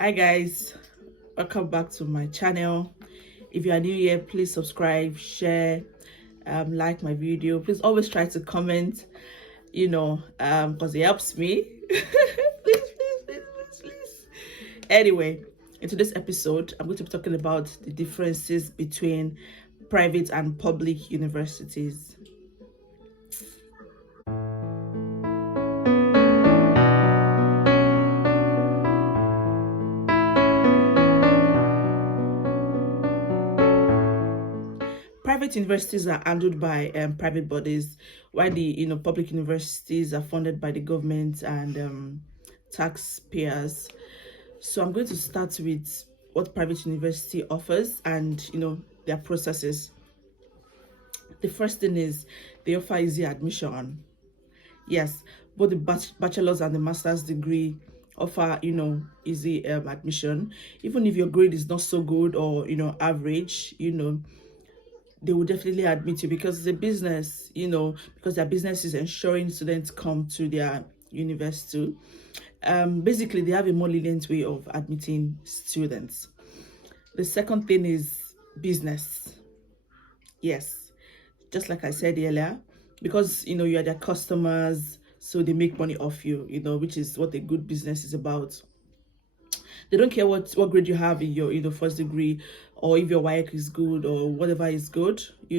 Hi guys, welcome back to my channel. If you are new here, please subscribe, share, like my video. Please always try to comment, because it helps me. Please. Anyway, in today's episode, I'm going to be talking about the differences between private and public universities. Private universities are handled by private bodies, while the public universities are funded by the government and taxpayers. So I'm going to start with what private university offers and their processes. The first thing is they offer easy admission. Yes, both the bachelor's and the master's degree offer easy admission. Even if your grade is not so good or average, they will definitely admit you because it's a business, because their business is ensuring students come to their university. Basically, they have a more lenient way of admitting students. The second thing is business. Yes, just like I said earlier, because you are their customers, so they make money off you, which is what a good business is about. They don't care what grade you have in your first degree, or if your work is good or whatever is good. They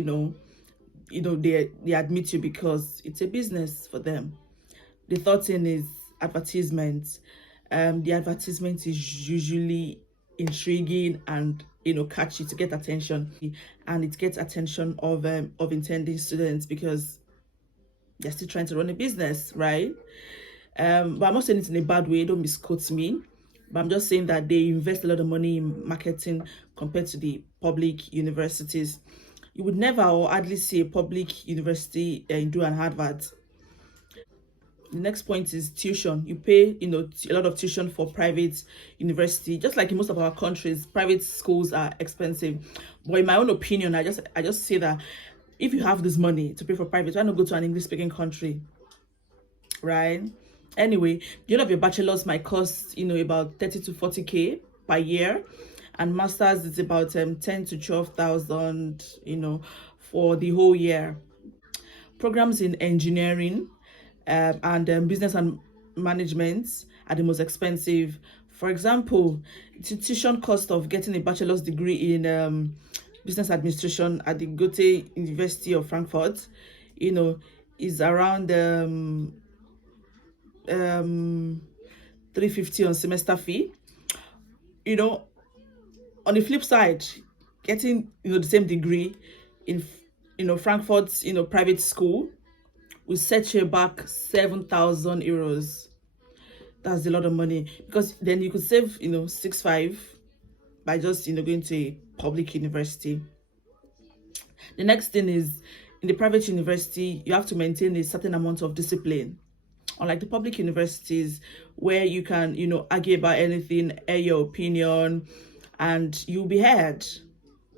admit you because it's a business for them. The third thing is advertisement. The advertisement is usually intriguing and catchy to get attention, and it gets attention of intending students because they're still trying to run a business, right? But I'm not saying it in a bad way, don't misquote me, but I'm just saying that they invest a lot of money in marketing compared to the public universities. You would never or hardly see a public university do an advert. The next point is tuition. You pay a lot of tuition for private university. Just like in most of our countries, private schools are expensive, but in my own opinion, I just say that if you have this money to pay for private, why not go to an English speaking country, right? Anyway, the end of your bachelor's might cost about 30 to 40k per year, and masters is about 10 to 12,000 for the whole year. Programs in engineering and business and management are the most expensive. For example, the tuition cost of getting a bachelor's degree in business administration at the Goethe University of Frankfurt, is around 350 on semester fee. On the flip side, getting the same degree in Frankfurt's private school will set you back 7,000 euros. That's a lot of money, because then you could save 6,500 by just going to a public university. The next thing is, in the private university, you have to maintain a certain amount of discipline, unlike the public universities where you can argue about anything, air your opinion, and you'll be heard.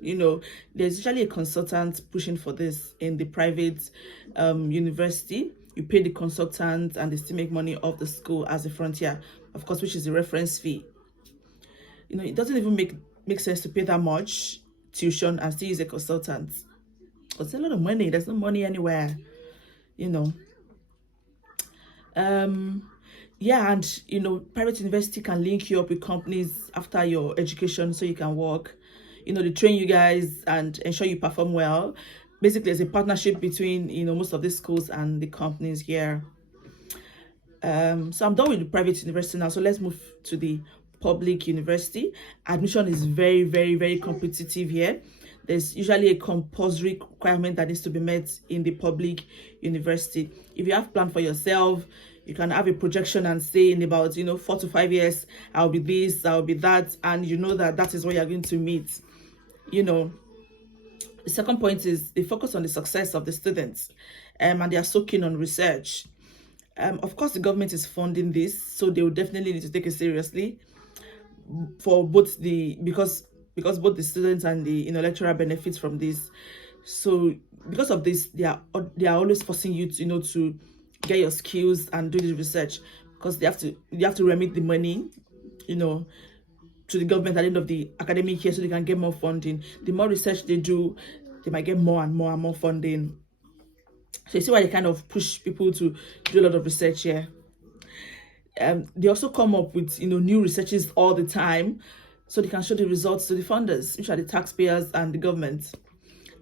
There's usually a consultant pushing for this. In the private university, you pay the consultant and they still make money off the school as a frontier, of course, which is the reference fee. It doesn't even make sense to pay that much tuition and still use a consultant. It's a lot of money. There's no money anywhere. you know yeah, and private university can link you up with companies after your education so you can work. They train you guys and ensure you perform well. Basically, there's a partnership between most of these schools and the companies here. So I'm done with the private university now, so let's move to the public university. Admission is very, very, very competitive here. There's usually a compulsory requirement that needs to be met in the public university. If you have planned for yourself, you can have a projection and say in about 4 to 5 years, I'll be this, I'll be that, and that is what you're going to meet. The second point is they focus on the success of the students, and they are so keen on research. Of course, the government is funding this, so they will definitely need to take it seriously for both because both the students and the lecturer benefits from this. So because of this, they are always forcing you to to get your skills and do the research, because you have to remit the money. to the government at the end of the academic year so they can get more funding. The more research they do, they might get more and more and more funding. So you see why they kind of push people to do a lot of research here. They also come up with new researches all the time, so they can show the results to the funders, which are the taxpayers and the government.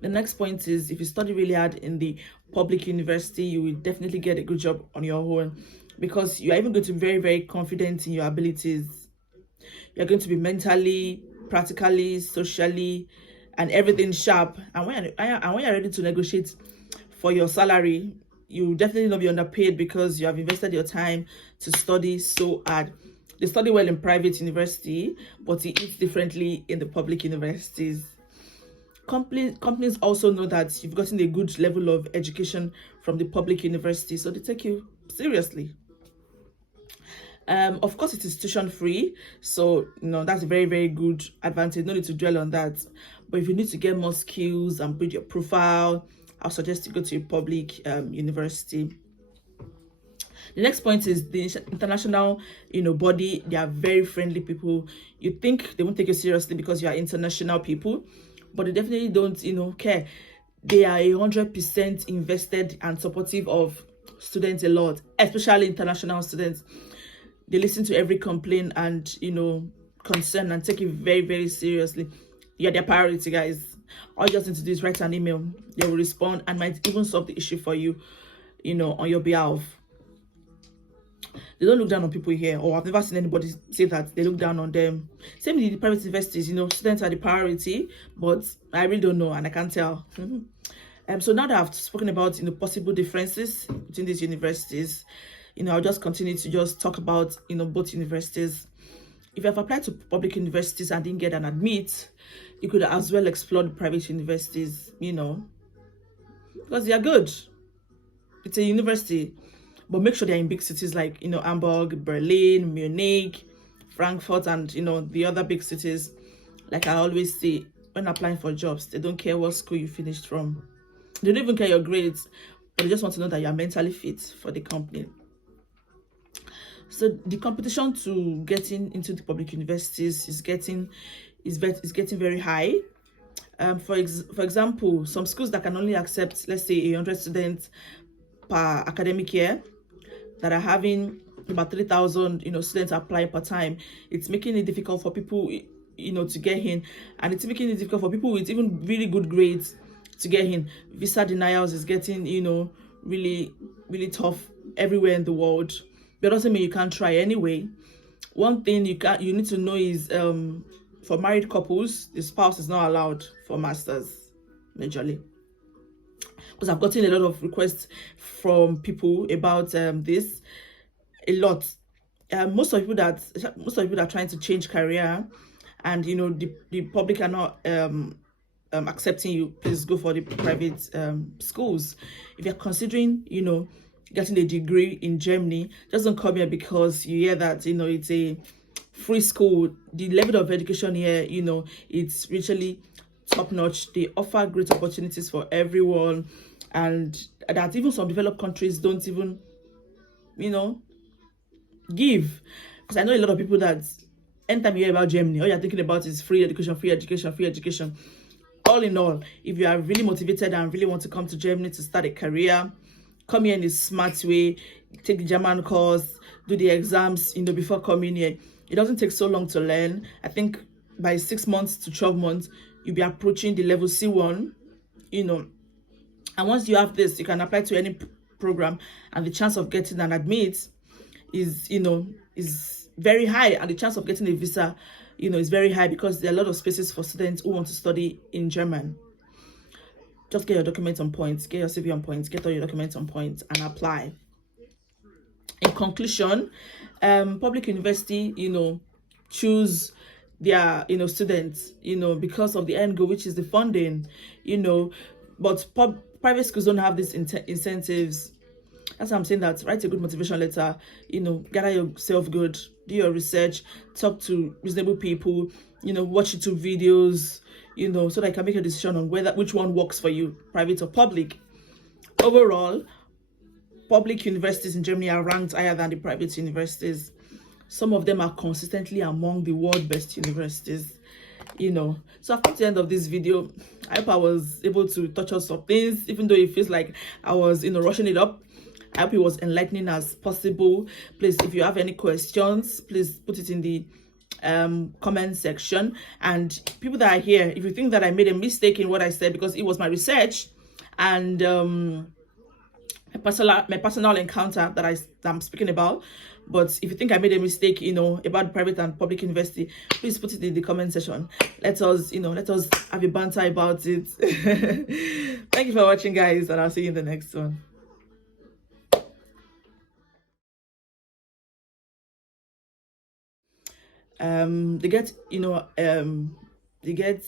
The next point is, if you study really hard in the public university, you will definitely get a good job on your own, because you are even going to be very, very confident in your abilities. You're going to be mentally, practically, socially, and everything sharp. And when you're ready to negotiate for your salary, you definitely not be underpaid, because you have invested your time to study so hard. They study well in private university, but it eats differently in the public universities. Companies also know that you've gotten a good level of education from the public university, so they take you seriously. Of course, it is tuition free, so that's a very, very good advantage. No need to dwell on that. But if you need to get more skills and build your profile, I'll suggest you go to a public university. The next point is the international body. They are very friendly people. You think they won't take you seriously because you are international people, but they definitely don't care. They are 100% invested and supportive of students a lot, especially international students. They listen to every complaint and concern and take it very, very seriously. You're their priority, guys. All you just need to do is write an email. They will respond and might even solve the issue for you, on your behalf. They don't look down on people here, or I've never seen anybody say that they look down on them. Same with the private universities, students are the priority, but I really don't know and I can't tell. So now that I've spoken about possible differences between these universities, I'll just continue to just talk about both universities. If you have applied to public universities and didn't get an admit, you could as well explore the private universities, because they are good. It's a university, but make sure they're in big cities like Hamburg, Berlin, Munich, Frankfurt, and the other big cities. Like I always say, when applying for jobs, they don't care what school you finished from. They don't even care your grades, but they just want to know that you're mentally fit for the company. So the competition to getting into the public universities is getting very high. For example, some schools that can only accept, let's say, 100 students per academic year, that are having about 3,000 students applying per time. It's making it difficult for people to get in, and it's making it difficult for people with even really good grades to get in. Visa denials is getting really, really tough everywhere in the world. But it doesn't mean you can't try anyway. One thing you need to know is for married couples, the spouse is not allowed for masters majorly, because I've gotten a lot of requests from people about this. A lot. Most of people that are trying to change career, and the public are not accepting you, please go for the private schools. If you're considering getting a degree in Germany, just don't come here because you hear that it's a free school. The level of education here, it's really top notch. They offer great opportunities for everyone, and that even some developed countries don't even give. Because I know a lot of people that anytime you hear about Germany, all you're thinking about is free education, free education, free education. All in all, if you are really motivated and really want to come to Germany to start a career, come here in a smart way. Take the German course, do the exams before coming here. It doesn't take so long to learn. I think by 6 months to 12 months you'll be approaching the level C1, and once you have this, you can apply to any program, and the chance of getting an admit is very high, and the chance of getting a visa is very high, because there are a lot of spaces for students who want to study in German. Just get your documents on point, get your CV on point, get all your documents on point, and apply. In conclusion, public university choose their students because of the end goal, which is the funding, but private schools don't have these incentives. That's why I'm saying that write a good motivation letter, gather yourself good, do your research, talk to reasonable people, watch YouTube videos, so that you can make a decision on which one works for you, private or public. Overall, public universities in Germany are ranked higher than the private universities. Some of them are consistently among the world best universities, you know. So I've come to the end of this video. I hope I was able to touch on some things, even though it feels like I was, you know, rushing it up. I hope it was enlightening as possible. Please, if you have any questions, please put it in the comment section. And people that are here, if you think that I made a mistake in what I said, because it was my research and my personal encounter that I'm speaking about, but if you think I made a mistake, you know, about private and public university, please put it in the comment section. Let us, you know, let us have a banter about it. Thank you for watching, guys, and I'll see you in the next one. They get, you know, they get